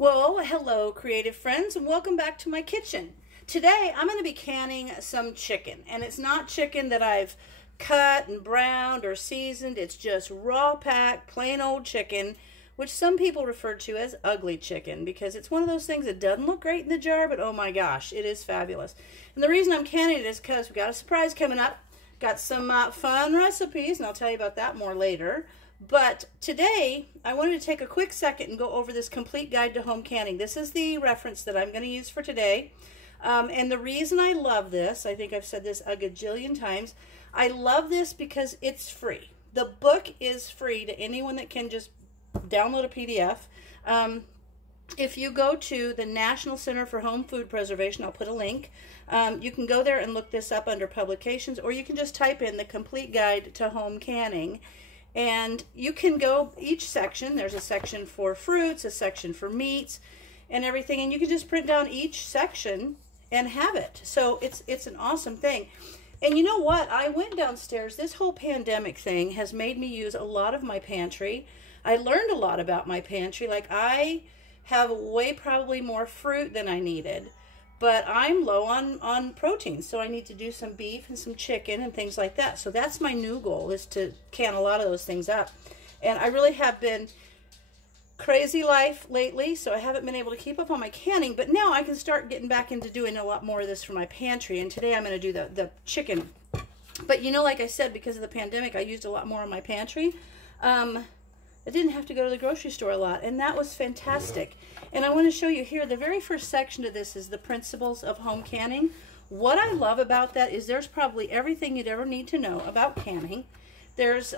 Well, hello creative friends, and welcome back to my kitchen. Today I'm going to be canning some chicken, and it's not chicken that I've cut and browned or seasoned. It's just raw packed, plain old chicken, which some people refer to as ugly chicken because it's one of those things that doesn't look great in the jar, but oh my gosh, it is fabulous. And the reason I'm canning it is because we've got a surprise coming up. Got some fun recipes, and I'll tell you about that more later. But today, I wanted to take a quick second and go over this complete guide to home canning. This is the reference that I'm going to use for today. And the reason I love this, I think I've said this a gajillion times, I love this because it's free. The book is free to anyone that can just download a PDF. If you go to the National Center for Home Food Preservation, I'll put a link. You can go there and look this up under publications, or you can just type in the complete guide to home canning. And you can go each section. There's a section for fruits, a section for meats, and everything. And you can just print down each section and have it. So it's an awesome thing. And you know what? I went downstairs. This whole pandemic thing has made me use a lot of my pantry. I learned a lot about my pantry. Like, I have way probably more fruit than I needed, but I'm low on protein, so I need to do some beef and some chicken and things like that. So that's my new goal, is to can a lot of those things up. And I really have been crazy life lately, so I haven't been able to keep up on my canning, but now I can start getting back into doing a lot more of this for my pantry. And today I'm going to do the chicken. But you know, like I said, because of the pandemic, I used a lot more on my pantry. I didn't have to go to the grocery store a lot, and that was fantastic. And I want to show you here, the very first section of this is the principles of home canning. What I love about that is there's probably everything you'd ever need to know about canning. There's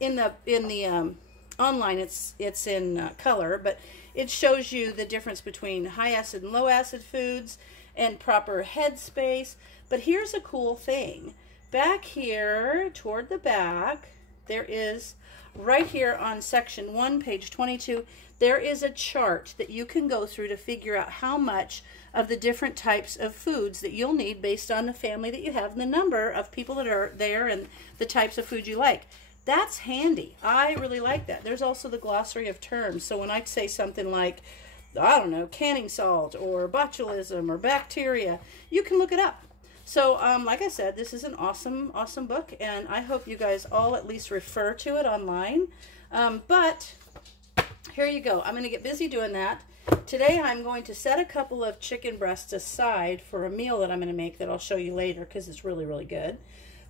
in the online it's in color, but it shows you the difference between high acid and low acid foods and proper headspace. But here's a cool thing. Back here toward the back, there is, right here on section 1, page 22, there is a chart that you can go through to figure out how much of the different types of foods that you'll need based on the family that you have and the number of people that are there and the types of food you like. That's handy. I really like that. There's also the glossary of terms. So when I say something like, I don't know, canning salt or botulism or bacteria, you can look it up. So, like I said, this is an awesome, awesome book, and I hope you guys all at least refer to it online. But here you go. I'm going to get busy doing that. Today I'm going to set a couple of chicken breasts aside for a meal that I'm going to make that I'll show you later because it's really, really good.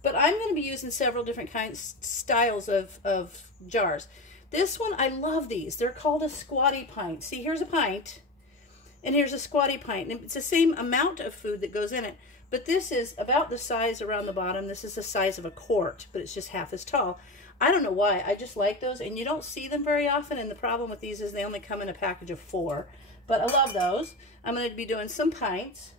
But I'm going to be using several different styles of jars. This one, I love these. They're called a squatty pint. See, here's a pint, and here's a squatty pint. And it's the same amount of food that goes in it. But this is about the size around the bottom. This is the size of a quart, but it's just half as tall. I don't know why. I just like those, and you don't see them very often, and the problem with these is they only come in a package of 4. But I love those. I'm going to be doing some pints.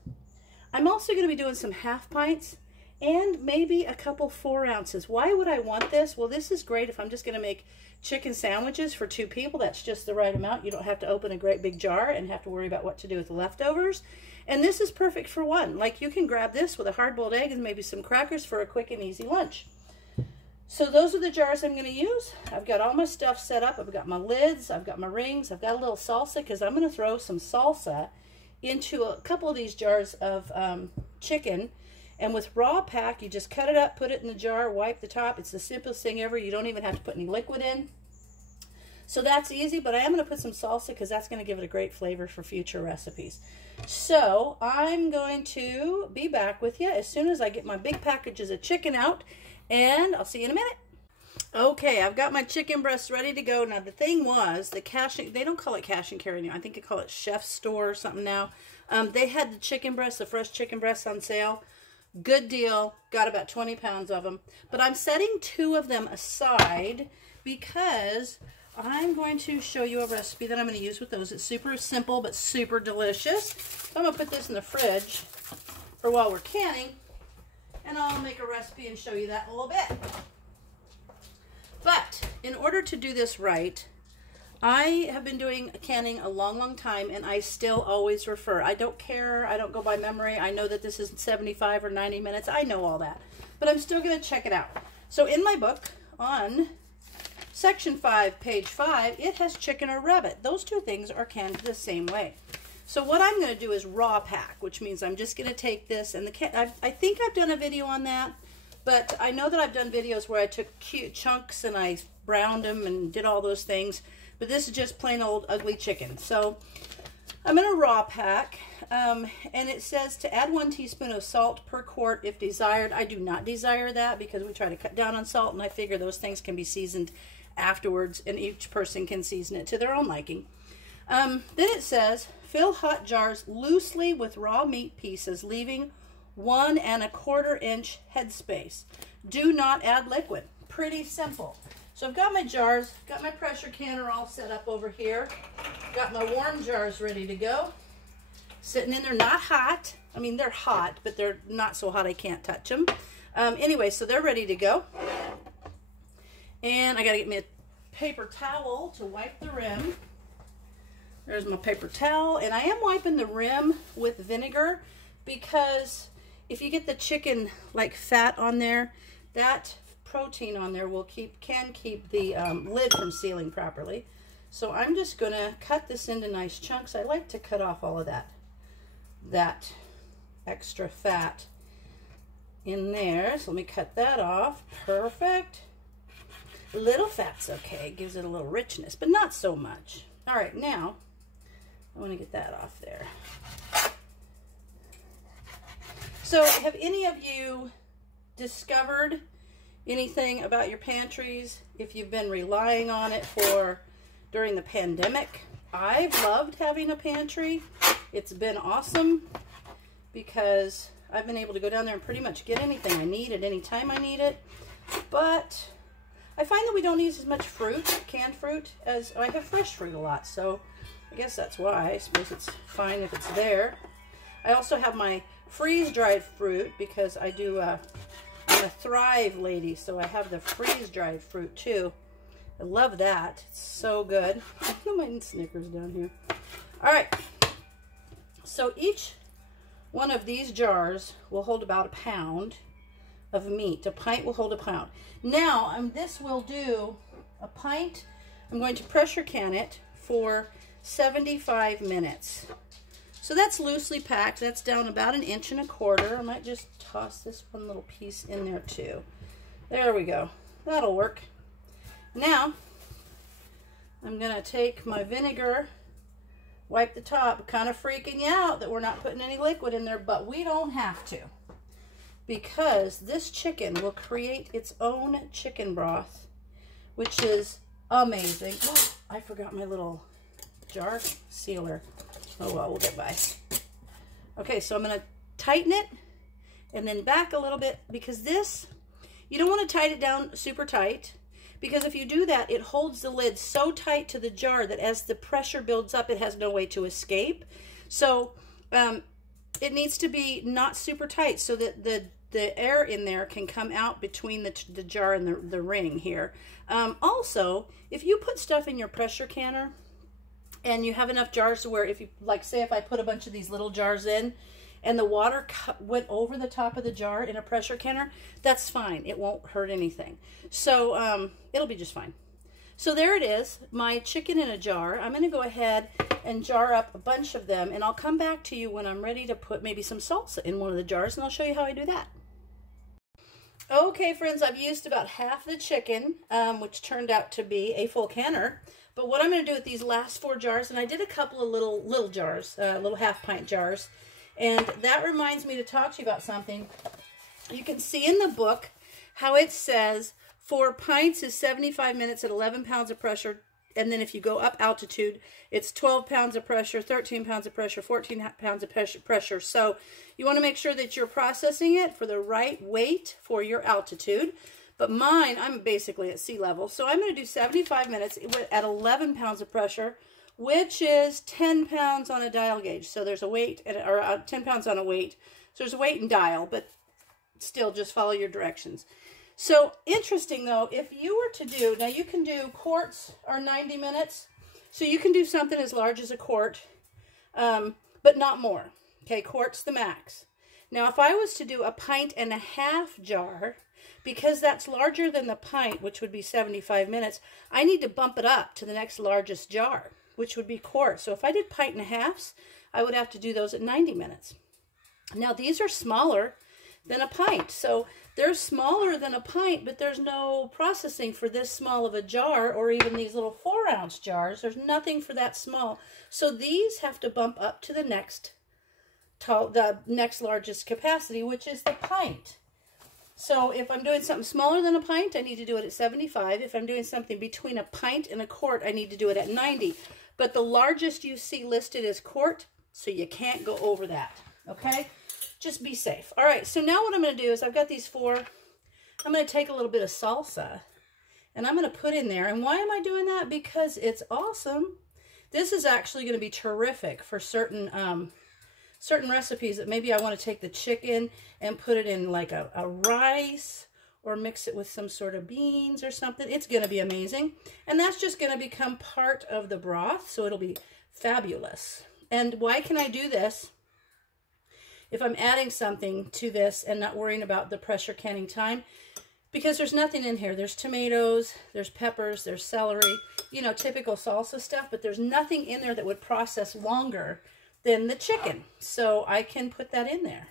I'm also going to be doing some half pints and maybe a couple 4 ounces. Why would I want this? Well, this is great if I'm just going to make chicken sandwiches for 2 people. That's just the right amount. You don't have to open a great big jar and have to worry about what to do with the leftovers. And this is perfect for one. Like, you can grab this with a hard-boiled egg and maybe some crackers for a quick and easy lunch. So those are the jars I'm going to use. I've got all my stuff set up. I've got my lids. I've got my rings. I've got a little salsa because I'm going to throw some salsa into a couple of these jars of chicken. And with raw pack, you just cut it up, put it in the jar, wipe the top. It's the simplest thing ever. You don't even have to put any liquid in. So that's easy, but I am going to put some salsa because that's going to give it a great flavor for future recipes. So I'm going to be back with you as soon as I get my big packages of chicken out, and I'll see you in a minute. Okay, I've got my chicken breasts ready to go. Now, the thing was, the cash, they don't call it cash and carry anymore. I think they call it Chef's Store or something now. They had the chicken breasts, the fresh chicken breasts on sale. Good deal. Got about 20 pounds of them. But I'm setting 2 of them aside because I'm going to show you a recipe that I'm going to use with those. It's super simple but super delicious. So I'm going to put this in the fridge for while we're canning, and I'll make a recipe and show you that in a little bit. But in order to do this right, I have been doing canning a long, long time, and I still always refer. I don't care. I don't go by memory. I know that this is 75 or 90 minutes. I know all that. But I'm still going to check it out. So in my book on section 5, page 5, it has chicken or rabbit. Those two things are canned the same way. So what I'm going to do is raw pack, which means I'm just going to take this and I think I've done a video on that, but I know that I've done videos where I took cute chunks and I browned them and did all those things, but this is just plain old ugly chicken. So I'm going to raw pack, and it says to add 1 teaspoon of salt per quart if desired. I do not desire that because we try to cut down on salt, and I figure those things can be seasoned afterwards, and each person can season it to their own liking. Then it says, fill hot jars loosely with raw meat pieces, leaving 1 1/4 inch headspace. Do not add liquid. Pretty simple. So I've got my jars, got my pressure canner all set up over here, got my warm jars ready to go, sitting in there, not hot. I mean, they're hot, but they're not so hot I can't touch them. Anyway, so they're ready to go. And I got to get me a paper towel to wipe the rim. There's my paper towel, and I am wiping the rim with vinegar because if you get the chicken like fat on there, that protein on there can keep the lid from sealing properly. So I'm just gonna cut this into nice chunks. I like to cut off all of that extra fat in there. So let me cut that off. Perfect. A little fat's okay. It gives it a little richness, but not so much. All right, now I want to get that off there. So have any of you discovered anything about your pantries if you've been relying on it during the pandemic? I've loved having a pantry. It's been awesome because I've been able to go down there and pretty much get anything I need at any time I need it. But I find that we don't use as much fruit, canned fruit, as I have fresh fruit a lot. So I guess that's why. I suppose it's fine if it's there. I also have my freeze-dried fruit because I'm a Thrive lady, so I have the freeze-dried fruit too. I love that. It's so good. My Snickers down here. All right. So each one of these jars will hold about 1 pound of meat. A pint will hold 1 pound. Now, this will do a pint. I'm going to pressure can it for 75 minutes. So that's loosely packed. That's down about 1 1/4 inches. I might just toss this one little piece in there too. There we go. That'll work. Now, I'm going to take my vinegar, wipe the top. Kind of freaking you out that we're not putting any liquid in there, but we don't have to, because this chicken will create its own chicken broth, which is amazing. Oh, I forgot my little jar sealer. Oh well, we'll get by. Okay, so I'm going to tighten it and then back a little bit, because this, you don't want to tighten it down super tight, because if you do that, it holds the lid so tight to the jar that as the pressure builds up, it has no way to escape. So it needs to be not super tight so that the air in there can come out between the jar and the ring here. Also, if you put stuff in your pressure canner and you have enough jars to where, if you, like, say if I put a bunch of these little jars in and the water went over the top of the jar in a pressure canner, that's fine. It won't hurt anything. So it'll be just fine. So there it is, my chicken in a jar. I'm going to go ahead and jar up a bunch of them, and I'll come back to you when I'm ready to put maybe some salsa in one of the jars, and I'll show you how I do that. Okay, friends, I've used about half the chicken, which turned out to be a full canner. But what I'm going to do with these last 4 jars, and I did a couple of little jars, little half-pint jars, and that reminds me to talk to you about something. You can see in the book how it says 4 pints is 75 minutes at 11 pounds of pressure, and then if you go up altitude, it's 12 pounds of pressure, 13 pounds of pressure, 14 pounds of pressure. So you want to make sure that you're processing it for the right weight for your altitude. But mine, I'm basically at sea level, so I'm going to do 75 minutes at 11 pounds of pressure, which is 10 pounds on a dial gauge. So there's a weight, or 10 pounds on a weight. So there's a weight and dial, but still just follow your directions. So interesting though, if you were to do, now you can do quarts or 90 minutes. So you can do something as large as a quart, but not more. Okay, quart's the max. Now if I was to do a 1.5 pint jar, because that's larger than the pint, which would be 75 minutes, I need to bump it up to the next largest jar, which would be quart. So if I did pint and a halves, I would have to do those at 90 minutes. Now these are smaller than a pint. So they're smaller than a pint, but there's no processing for this small of a jar, or even these little 4-ounce jars. There's nothing for that small. So these have to bump up to the next largest capacity, which is the pint. So if I'm doing something smaller than a pint, I need to do it at 75. If I'm doing something between a pint and a quart, I need to do it at 90. But the largest you see listed is quart, so you can't go over that, okay? Just be safe. All right, so now what I'm going to do is I've got these 4. I'm going to take a little bit of salsa, and I'm going to put in there. And why am I doing that? Because it's awesome. This is actually going to be terrific for certain recipes that maybe I want to take the chicken and put it in like a rice, or mix it with some sort of beans or something. It's going to be amazing. And that's just going to become part of the broth, so it'll be fabulous. And why can I do this if I'm adding something to this and not worrying about the pressure canning time? Because there's nothing in here. There's tomatoes, there's peppers, there's celery, you know, typical salsa stuff, but there's nothing in there that would process longer than the chicken. So I can put that in there.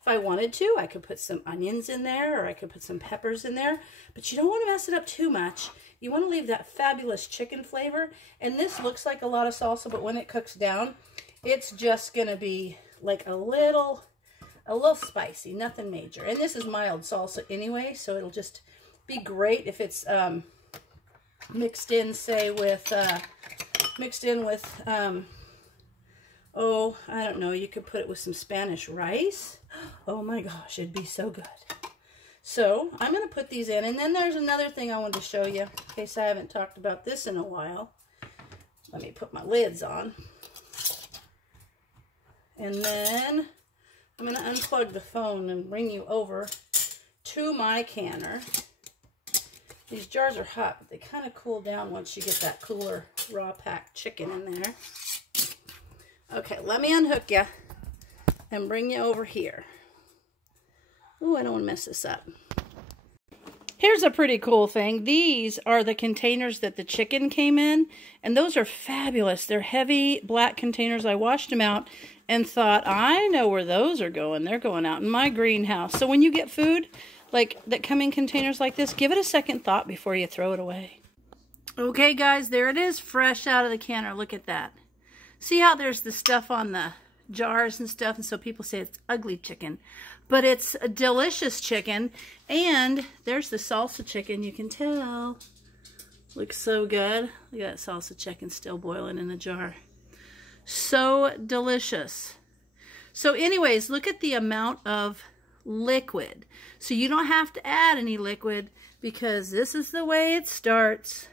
If I wanted to, I could put some onions in there, or I could put some peppers in there, but you don't want to mess it up too much. You want to leave that fabulous chicken flavor. And this looks like a lot of salsa, but when it cooks down, it's just going to be like a little spicy, nothing major. And this is mild salsa anyway, so it'll just be great if it's mixed in, say, with oh, I don't know, you could put it with some Spanish rice. Oh my gosh, it'd be so good. So I'm going to put these in, and then there's another thing I wanted to show you, in case I haven't talked about this in a while. Let me put my lids on. And then I'm going to unplug the phone and bring you over to my canner. These jars are hot, but they kind of cool down once you get that cooler raw packed chicken in there. Okay, let me unhook you and bring you over here. Ooh, I don't want to mess this up. Here's a pretty cool thing. These are the containers that the chicken came in, and those are fabulous. They're heavy black containers. I washed them out and thought, I know where those are going. They're going out in my greenhouse. So when you get food like that come in containers like this, give it a second thought before you throw it away. Okay, guys, there it is, fresh out of the canner. Look at that. See how there's the stuff on the jars and stuff, and so people say it's ugly chicken, but it's a delicious chicken. And there's the salsa chicken. You can tell, looks so good. Look at that salsa chicken still boiling in the jar. So delicious. So anyways, look at the amount of liquid. So you don't have to add any liquid, because this is the way it starts.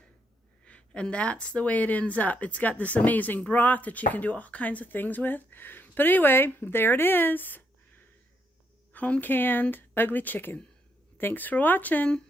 And that's the way it ends up. It's got this amazing broth that you can do all kinds of things with. But anyway, there it is. Home canned ugly chicken. Thanks for watching.